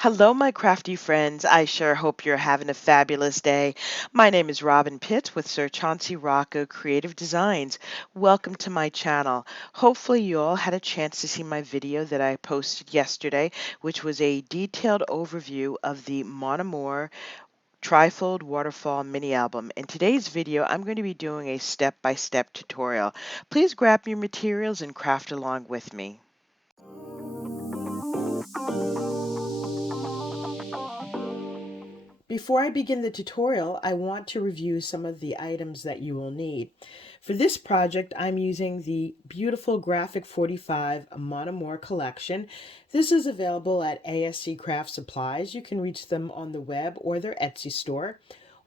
Hello, my crafty friends. I sure hope you're having a fabulous day. My name is Robin Pitts with Sir Chauncey Rocco Creative Designs. Welcome to my channel. Hopefully you all had a chance to see my video that I posted yesterday, which was a detailed overview of the Mon Amour Trifold Waterfall mini album. In today's video, I'm going to be doing a step-by-step tutorial. Please grab your materials and craft along with me. Before I begin the tutorial, I want to review some of the items that you will need. For this project, I'm using the beautiful Graphic 45 Mon Amour collection. This is available at ASC Craft Supplies. You can reach them on the web or their Etsy store.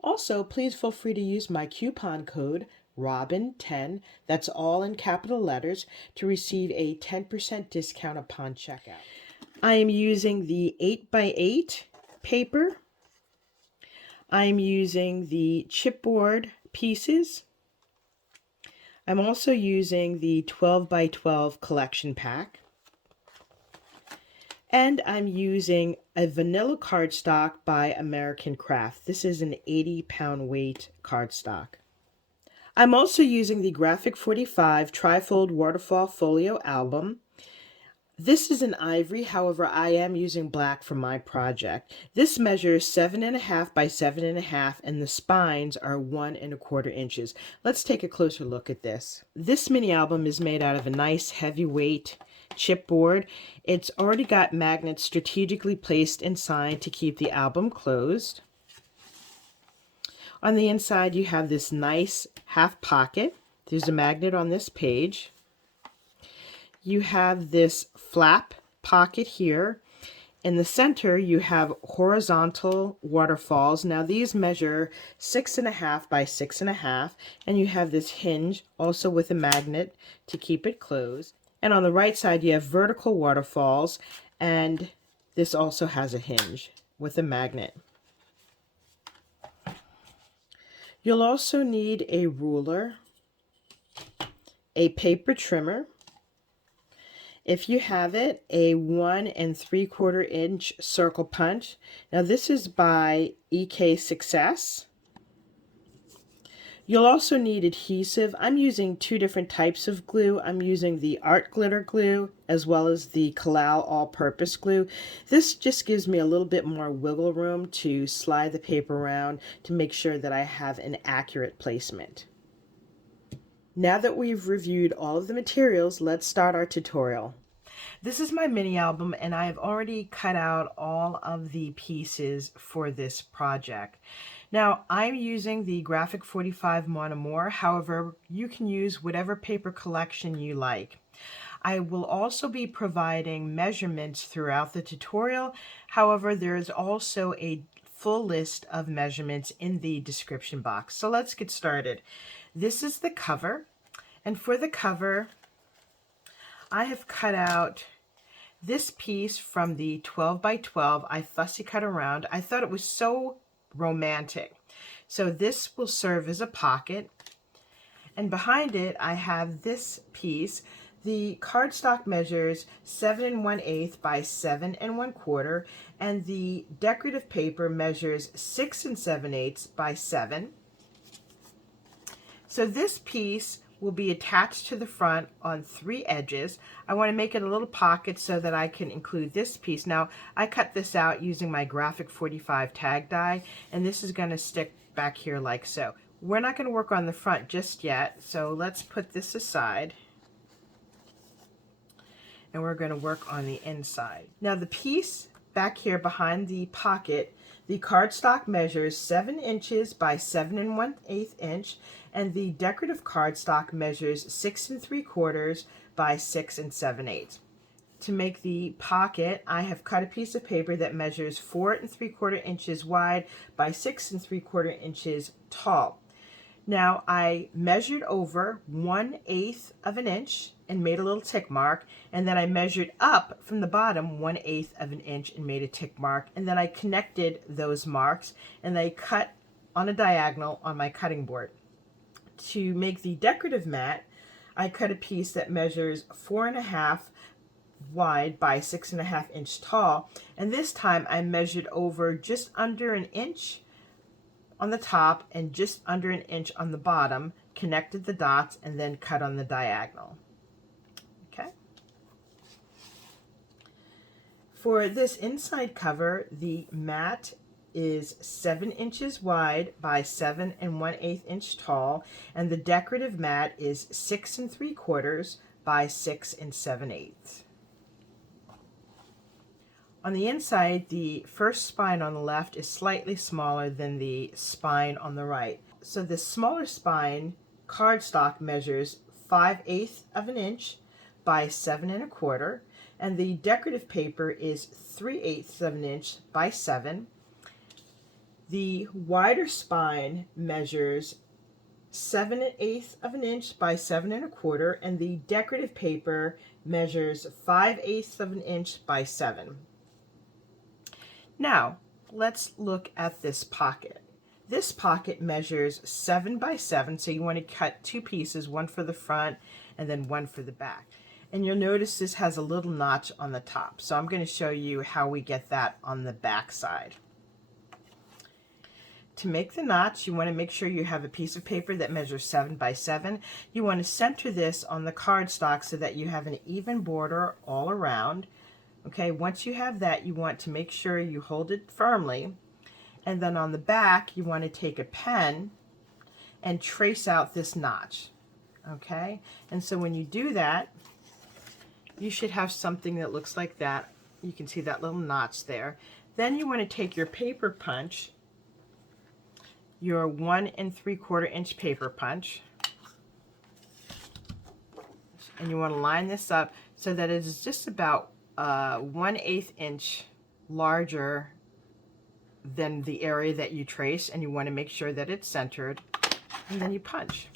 Also, please feel free to use my coupon code ROBIN10, that's all in capital letters, to receive a 10% discount upon checkout. I am using the 8x8 paper. I'm using the chipboard pieces. I'm also using the 12x12 collection pack. And I'm using a vanilla cardstock by American Craft. This is an 80-pound weight cardstock. I'm also using the Graphic 45 Trifold Waterfall Folio album. This is an ivory, however, I am using black for my project. This measures 7.5 by 7.5 and the spines are 1 1/4 inches. Let's take a closer look at this. This mini album is made out of a nice heavyweight chipboard. It's already got magnets strategically placed inside to keep the album closed. On the inside you have this nice half pocket. There's a magnet on this page. You have this flap pocket here. In the center, you have horizontal waterfalls. Now these measure 6.5 by 6.5, and you have this hinge also with a magnet to keep it closed. And on the right side, you have vertical waterfalls, and this also has a hinge with a magnet. You'll also need a ruler, a paper trimmer. If you have it, a 1 3/4 inch circle punch. Now this is by EK Success. You'll also need adhesive. I'm using two different types of glue. I'm using the art glitter glue as well as the Collal all-purpose glue. This just gives me a little bit more wiggle room to slide the paper around to make sure that I have an accurate placement. Now that we've reviewed all of the materials, let's start our tutorial. This is my mini album and I've already cut out all of the pieces for this project. Now I'm using the Graphic 45 Mon Amour, however you can use whatever paper collection you like. I will also be providing measurements throughout the tutorial, however there is also a full list of measurements in the description box. So let's get started. This is the cover, and for the cover I have cut out this piece from the 12x12. I fussy cut around. I thought it was so romantic. So this will serve as a pocket, and behind it I have this piece. The cardstock measures 7 1/8 by 7 1/4, and the decorative paper measures 6 7/8 by 7. So this piece will be attached to the front on 3 edges. I want to make it a little pocket so that I can include this piece. Now I cut this out using my Graphic 45 tag die, and this is going to stick back here like so. We're not going to work on the front just yet, so let's put this aside and we're going to work on the inside. Now the piece back here behind the pocket, the cardstock measures 7 inches by 7 1/8 inch, and the decorative cardstock measures 6 3/4 by 6 7/8. To make the pocket, I have cut a piece of paper that measures 4 3/4 inches wide by 6 3/4 inches tall. Now I measured over 1/8 of an inch and made a little tick mark, and then I measured up from the bottom 1/8 of an inch and made a tick mark, and then I connected those marks and I cut on a diagonal on my cutting board. To make the decorative mat, I cut a piece that measures 4.5 wide by 6.5 inch tall, and this time I measured over just under an inch on the top and just under an inch on the bottom, connected the dots, and then cut on the diagonal. Okay. For this inside cover, the mat is 7 inches wide by 7 1/8 inch tall, and the decorative mat is 6 3/4 by 6 7/8. On the inside, the first spine on the left is slightly smaller than the spine on the right. So the smaller spine cardstock measures 5/8 of an inch by 7 1/4, and the decorative paper is 3/8 of an inch by 7. The wider spine measures 7/8 of an inch by 7 1/4, and the decorative paper measures 5/8 of an inch by 7. Now, let's look at this pocket. This pocket measures 7 by 7, so you want to cut two pieces, one for the front and then one for the back. And you'll notice this has a little notch on the top, so I'm going to show you how we get that on the back side. To make the notch, you want to make sure you have a piece of paper that measures 7 by 7. You want to center this on the cardstock so that you have an even border all around. Okay, once you have that, you want to make sure you hold it firmly, and then on the back you want to take a pen and trace out this notch. Okay, and so when you do that, you should have something that looks like that. You can see that little notch there. Then you want to take your paper punch, your 1 3/4 inch paper punch, and you want to line this up so that it is just about 1/8 inch larger than the area that you trace, and you want to make sure that it's centered, and then you punch.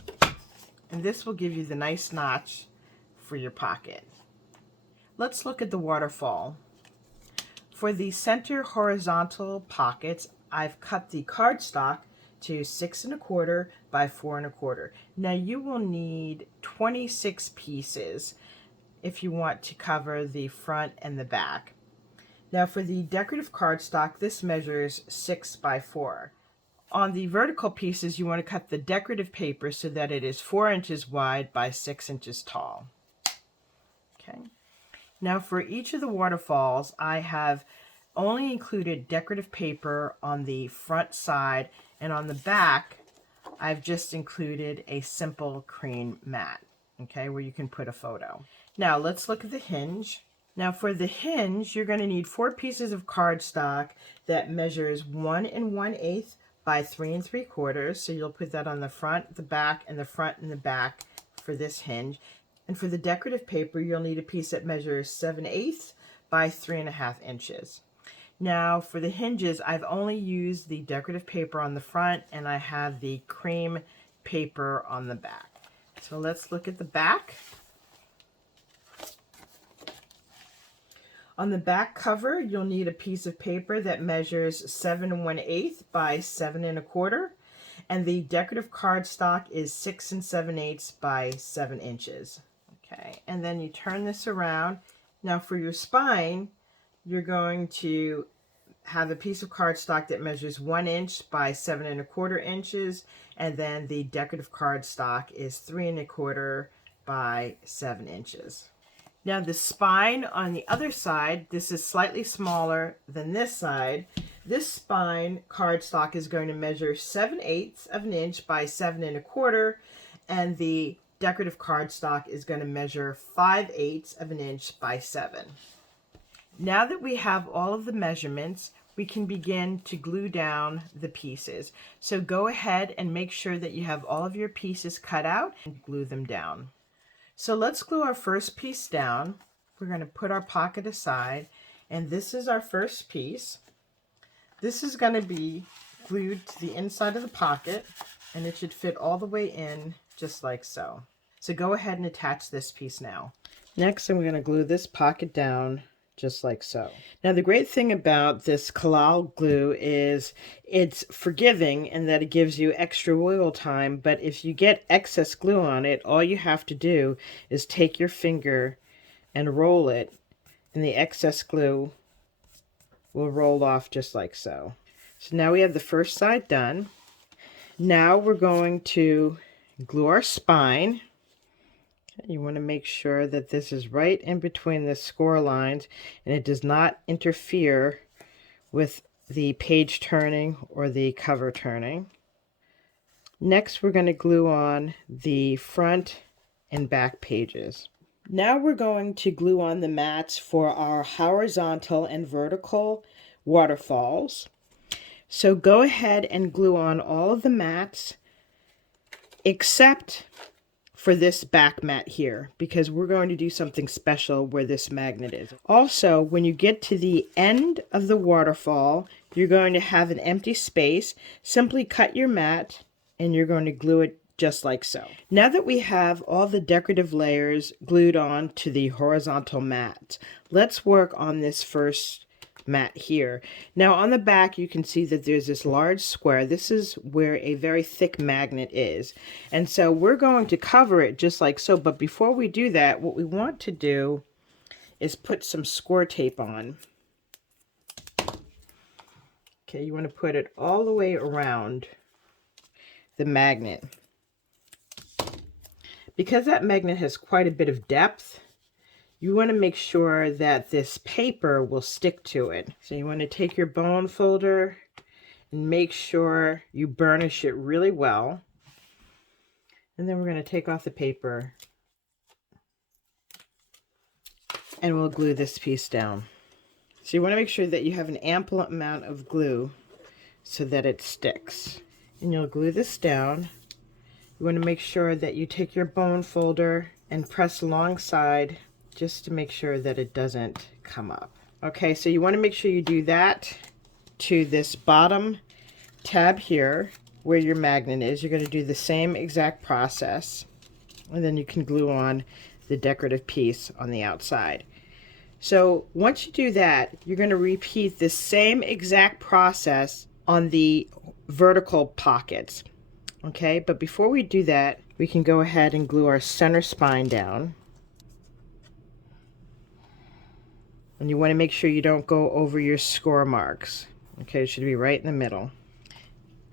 And this will give you the nice notch for your pocket. Let's look at the waterfall. For the center horizontal pockets, I've cut the cardstock to 6 1/4 by 4 1/4. Now you will need 26 pieces if you want to cover the front and the back. Now for the decorative cardstock, this measures 6 by 4. On the vertical pieces, you want to cut the decorative paper so that it is 4 inches wide by 6 inches tall. Okay. Now for each of the waterfalls, I have only included decorative paper on the front side, and on the back, I've just included a simple cream mat, okay, where you can put a photo. Now let's look at the hinge. Now for the hinge, you're going to need 4 pieces of cardstock that measures 1 1/8 by 3 3/4. So you'll put that on the front, the back, and the front and the back for this hinge. And for the decorative paper, you'll need a piece that measures 7/8 by 3.5 inches. Now for the hinges, I've only used the decorative paper on the front, and I have the cream paper on the back. So let's look at the back. On the back cover, you'll need a piece of paper that measures 7 1/8 by 7 1/4, and the decorative cardstock is 6 7/8 by 7 inches. Okay, and then you turn this around. Now for your spine, you're going to have a piece of cardstock that measures 1 inch by 7 1/4 inches, and then the decorative cardstock is 3 1/4 by 7 inches. Now the spine on the other side, this is slightly smaller than this side. This spine cardstock is going to measure 7/8 of an inch by 7 1/4, and the decorative cardstock is going to measure 5/8 of an inch by 7. Now that we have all of the measurements, we can begin to glue down the pieces. So go ahead and make sure that you have all of your pieces cut out and glue them down. So let's glue our first piece down. We're going to put our pocket aside, and this is our first piece. This is going to be glued to the inside of the pocket, and it should fit all the way in just like so. So go ahead and attach this piece now. Next, I'm going to glue this pocket down just like so. Now, the great thing about this collal glue is it's forgiving in that it gives you extra wiggle time, but if you get excess glue on it, all you have to do is take your finger and roll it, and the excess glue will roll off just like so. So now we have the first side done. Now we're going to glue our spine. You want to make sure that this is right in between the score lines and it does not interfere with the page turning or the cover turning. Next, we're going to glue on the front and back pages. Now we're going to glue on the mats for our horizontal and vertical waterfalls. So go ahead and glue on all of the mats except for this back mat here, because we're going to do something special where this magnet is. Also, when you get to the end of the waterfall, you're going to have an empty space. Simply cut your mat and you're going to glue it just like so. Now that we have all the decorative layers glued on to the horizontal mat, let's work on this first mat here. Now on the back you can see that there's this large square. This is where a very thick magnet is, and so we're going to cover it just like so. But before we do that, what we want to do is put some score tape on. Okay, you want to put it all the way around the magnet. Because that magnet has quite a bit of depth, you want to make sure that this paper will stick to it. So you want to take your bone folder and make sure you burnish it really well. And then we're going to take off the paper and we'll glue this piece down. So you want to make sure that you have an ample amount of glue so that it sticks. And you'll glue this down. You want to make sure that you take your bone folder and press alongside just to make sure that it doesn't come up. Okay, so you want to make sure you do that to this bottom tab here where your magnet is. You're going to do the same exact process, and then you can glue on the decorative piece on the outside. So once you do that, you're going to repeat the same exact process on the vertical pockets. Okay, but before we do that, we can go ahead and glue our center spine down. And you want to make sure you don't go over your score marks. Okay, it should be right in the middle.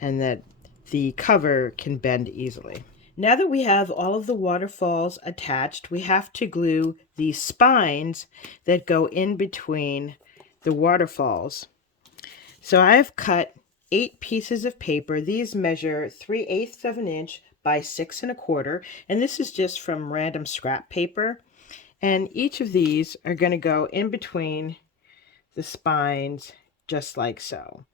And that the cover can bend easily. Now that we have all of the waterfalls attached, we have to glue the spines that go in between the waterfalls. So I have cut 8 pieces of paper. These measure 3/8 of an inch by 6 1/4, and this is just from random scrap paper. And each of these are going to go in between the spines just like so.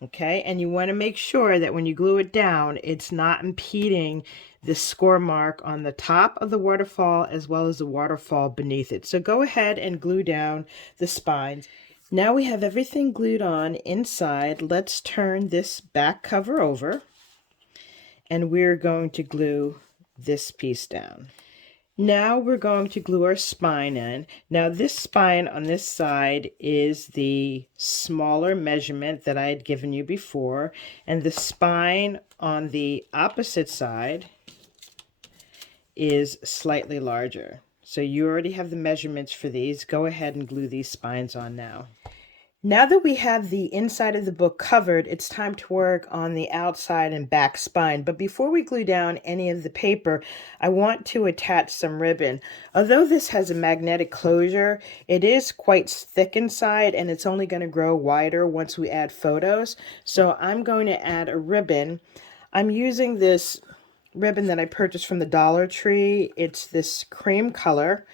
Okay, and you want to make sure that when you glue it down, it's not impeding the score mark on the top of the waterfall as well as the waterfall beneath it. So go ahead and glue down the spines. Now we have everything glued on inside. Let's turn this back cover over and we're going to glue this piece down. Now we're going to glue our spine in. Now this spine on this side is the smaller measurement that I had given you before, and the spine on the opposite side is slightly larger. So you already have the measurements for these. Go ahead and glue these spines on now. Now that we have the inside of the book covered, it's time to work on the outside and back spine. But before we glue down any of the paper, I want to attach some ribbon. Although this has a magnetic closure, it is quite thick inside and it's only going to grow wider once we add photos. So I'm going to add a ribbon. I'm using this ribbon that I purchased from the Dollar Tree. It's this cream color.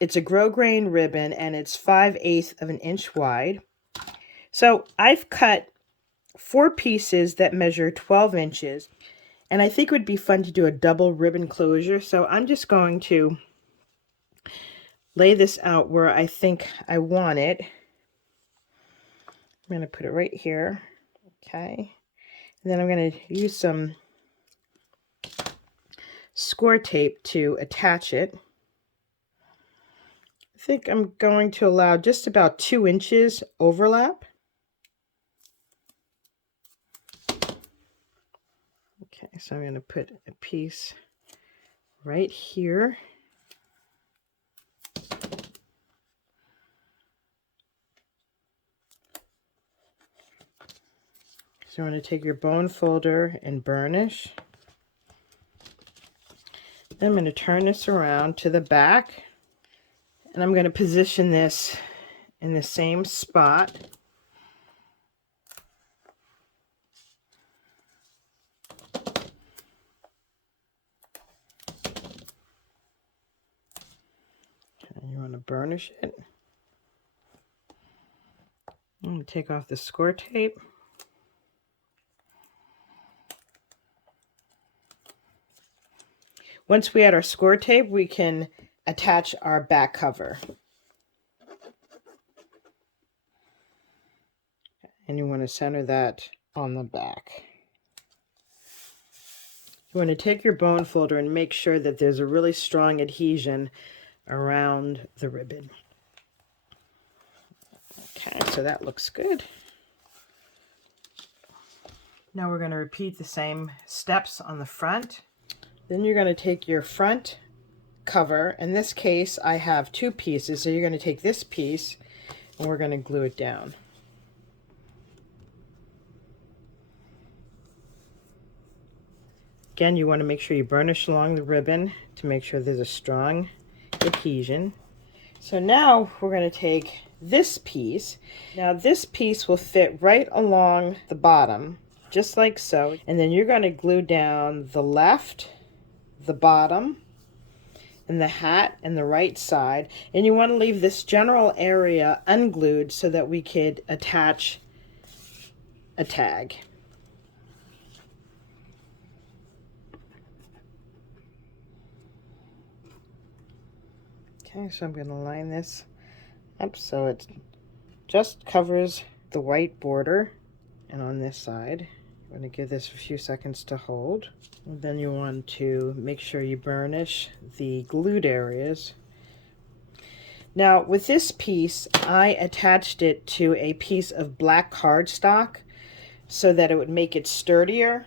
It's a grosgrain ribbon and it's 5/8 of an inch wide. So I've cut 4 pieces that measure 12 inches, and I think it would be fun to do a double ribbon closure. So I'm just going to lay this out where I think I want it. I'm going to put it right here. Okay. And then I'm going to use some score tape to attach it. I think I'm going to allow just about 2 inches overlap. Okay, so I'm going to put a piece right here. So you want to take your bone folder and burnish. Then I'm going to turn this around to the back, and I'm going to position this in the same spot. And you want to burnish it. I'm going to take off the score tape. Once we add our score tape, we can attach our back cover. And you want to center that on the back. You want to take your bone folder and make sure that there's a really strong adhesion around the ribbon. Okay, so that looks good. Now we're going to repeat the same steps on the front. Then you're going to take your front cover. In this case, I have 2 pieces, so you're going to take this piece and we're going to glue it down. Again, you want to make sure you burnish along the ribbon to make sure there's a strong adhesion. So now we're going to take this piece. Now this piece will fit right along the bottom, just like so. And then you're going to glue down the left, the bottom, and the hat and the right side. And you want to leave this general area unglued so that we could attach a tag. Okay, so I'm going to line this up so it just covers the white border. And on this side, I'm going to give this a few seconds to hold. And then you want to make sure you burnish the glued areas. Now with this piece, I attached it to a piece of black cardstock so that it would make it sturdier.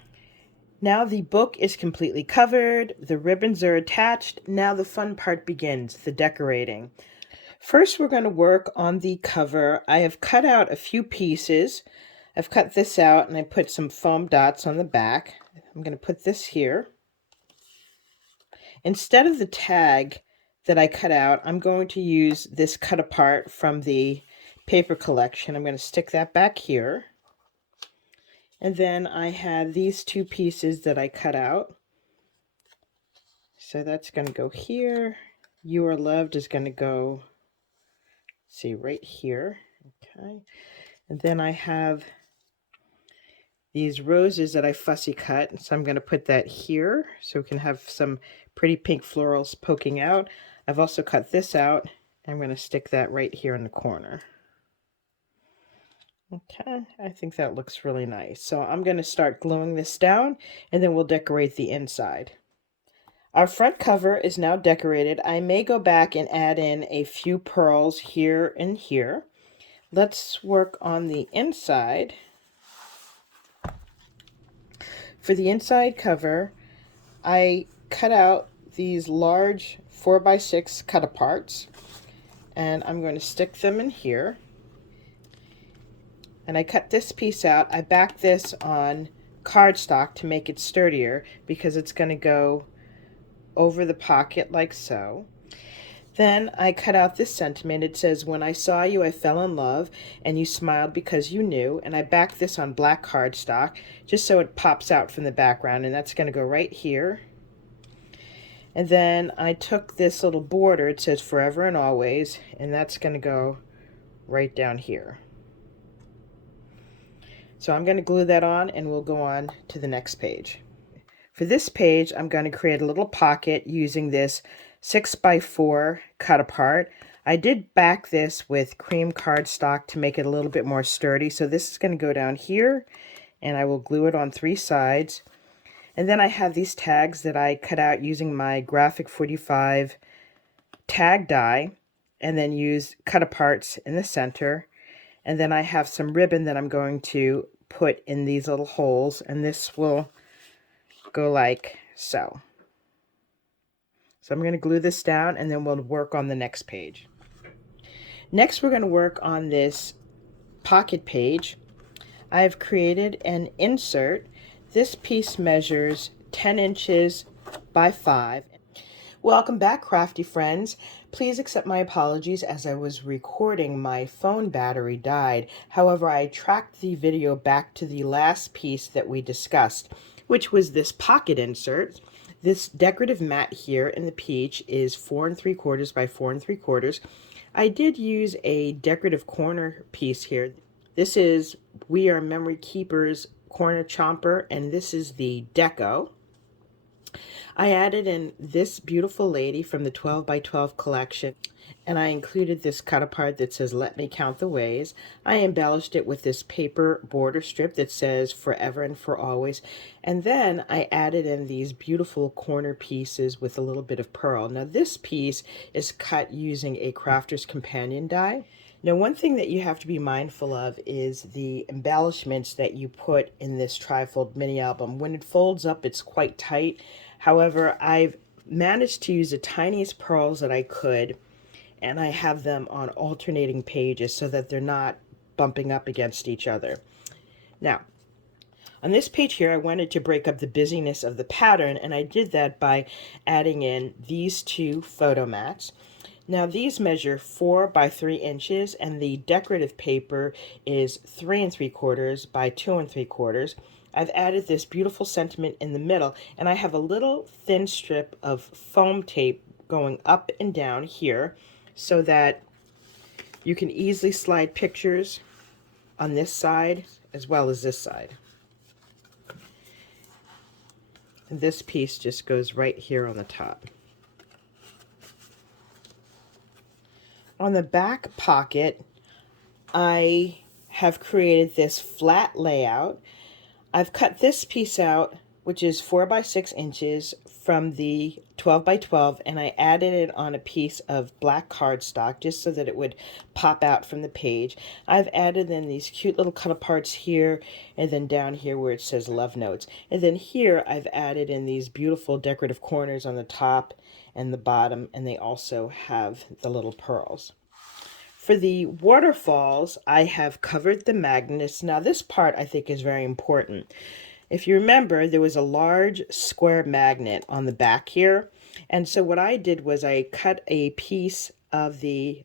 Now the book is completely covered, the ribbons are attached. Now the fun part begins, the decorating. First we're going to work on the cover. I have cut out a few pieces. I've cut this out and I put some foam dots on the back. I'm going to put this here. Instead of the tag that I cut out, I'm going to use this cut apart from the paper collection. I'm going to stick that back here. And then I have these 2 pieces that I cut out. So that's going to go here. You Are Loved is going to go, see, right here. Okay. And then I have these roses that I fussy cut. So I'm going to put that here so we can have some pretty pink florals poking out. I've also cut this out. I'm going to stick that right here in the corner. Okay, I think that looks really nice. So I'm going to start gluing this down and then we'll decorate the inside. Our front cover is now decorated. I may go back and add in a few pearls here and here. Let's work on the inside. For the inside cover, I cut out these large 4x6 cut aparts and I'm going to stick them in here. And I cut this piece out. I backed this on cardstock to make it sturdier because it's going to go over the pocket like so. Then I cut out this sentiment. It says, "When I saw you, I fell in love, and you smiled because you knew." And I backed this on black cardstock just so it pops out from the background, and that's going to go right here. And then I took this little border. It says "Forever and Always," and that's going to go right down here. So I'm going to glue that on and we'll go on to the next page. For this page, I'm going to create a little pocket using this 6x4 cut apart. I did back this with cream cardstock to make it a little bit more sturdy. So this is going to go down here and I will glue it on 3 sides. And then I have these tags that I cut out using my Graphic 45 tag die, and then use cut aparts in the center. And then I have some ribbon that I'm going to put in these little holes, and this will go like so. So I'm going to glue this down, and then we'll work on the next page. Next, we're going to work on this pocket page. I've created an insert. This piece measures 10 inches by 5. Welcome back, crafty friends. Please accept my apologies as I was recording. My phone battery died. However, I tracked the video back to the last piece that we discussed, which was this pocket insert. This decorative mat here in the peach is 4 3/4 by 4 3/4. I did use a decorative corner piece here. This is We Are Memory Keepers corner chomper, and this is the deco. I added in this beautiful lady from the 12 by 12 collection, and I included this cut apart that says "Let me count the ways." I embellished it with this paper border strip that says "Forever and for always," and then I added in these beautiful corner pieces with a little bit of pearl. Now this piece is cut using a Crafter's Companion die. Now, one thing that you have to be mindful of is the embellishments that you put in this trifold mini album. When it folds up, it's quite tight. However, I've managed to use the tiniest pearls that I could, and I have them on alternating pages so that they're not bumping up against each other. Now, on this page here, I wanted to break up the busyness of the pattern, and I did that by adding in these two photo mats. Now these measure 4 by 3 inches, and the decorative paper is 3 3/4 by 2 3/4. I've added this beautiful sentiment in the middle, and I have a little thin strip of foam tape going up and down here so that you can easily slide pictures on this side as well as this side. And this piece just goes right here on the top. On the back pocket, I have created this flat layout. I've cut this piece out, which is 4 by 6 inches from the 12 by 12, and I added it on a piece of black cardstock just so that it would pop out from the page. I've added in these cute little cut aparts here, and then down here where it says Love Notes. And then here I've added in these beautiful decorative corners on the top and the bottom, and they also have the little pearls. For the waterfalls, I have covered the magnets. Now this part I think is very important. If you remember, there was a large square magnet on the back here, and so what I did was I cut a piece of the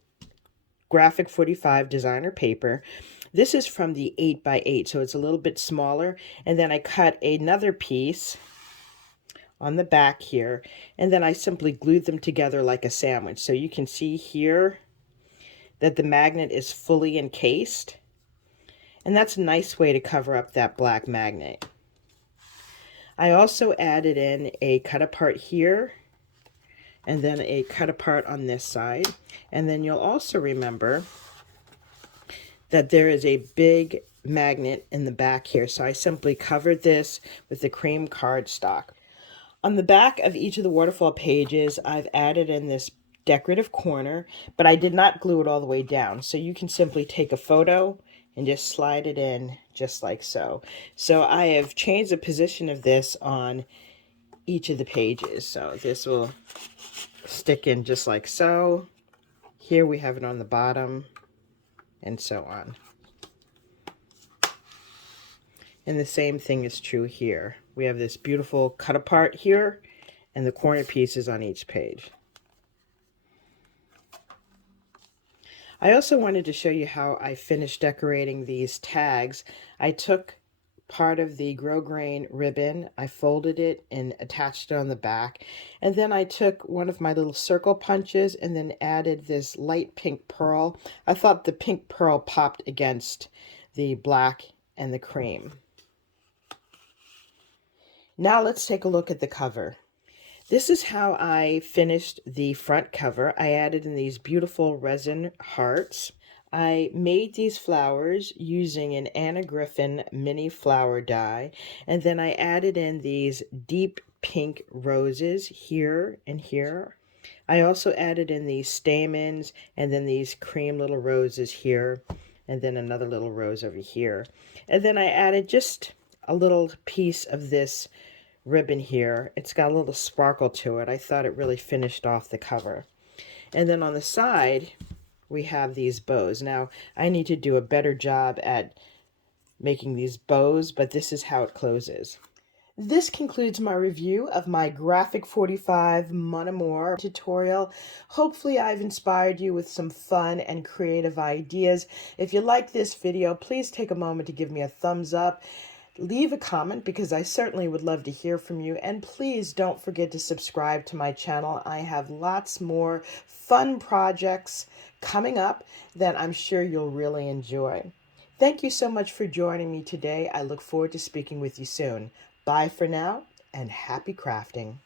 Graphic 45 designer paper. This is from the 8 by 8, so it's a little bit smaller, and then I cut another piece on the back here, and then I simply glued them together like a sandwich. So you can see here that the magnet is fully encased, and that's a nice way to cover up that black magnet. I also added in a cut apart here, and then a cut apart on this side, and then you'll also remember that there is a big magnet in the back here, so I simply covered this with the cream cardstock. On the back of each of the waterfall pages, I've added in this decorative corner, but I did not glue it all the way down. So you can simply take a photo and just slide it in just like so. So I have changed the position of this on each of the pages. So this will stick in just like so. Here we have it on the bottom, and so on. And the same thing is true here. We have this beautiful cut apart here, and the corner pieces on each page. I also wanted to show you how I finished decorating these tags. I took part of the grosgrain ribbon, I folded it and attached it on the back, and then I took one of my little circle punches and then added this light pink pearl. I thought the pink pearl popped against the black and the cream. Now let's take a look at the cover. This is how I finished the front cover. I added in these beautiful resin hearts. I made these flowers using an Anna Griffin mini flower die, and then I added in these deep pink roses here and here. I also added in these stamens and then these cream little roses here, and then another little rose over here. And then I added just a little piece of this ribbon here. It's got a little sparkle to it. I thought it really finished off the cover. And then on the side, we have these bows. Now, I need to do a better job at making these bows, but this is how it closes. This concludes my review of my Graphic 45 Mon Amour tutorial. Hopefully I've inspired you with some fun and creative ideas. If you like this video, please take a moment to give me a thumbs up. Leave a comment because I certainly would love to hear from you. And please don't forget to subscribe to my channel. I have lots more fun projects coming up that I'm sure you'll really enjoy. Thank you so much for joining me today. I look forward to speaking with you soon. Bye for now, and happy crafting.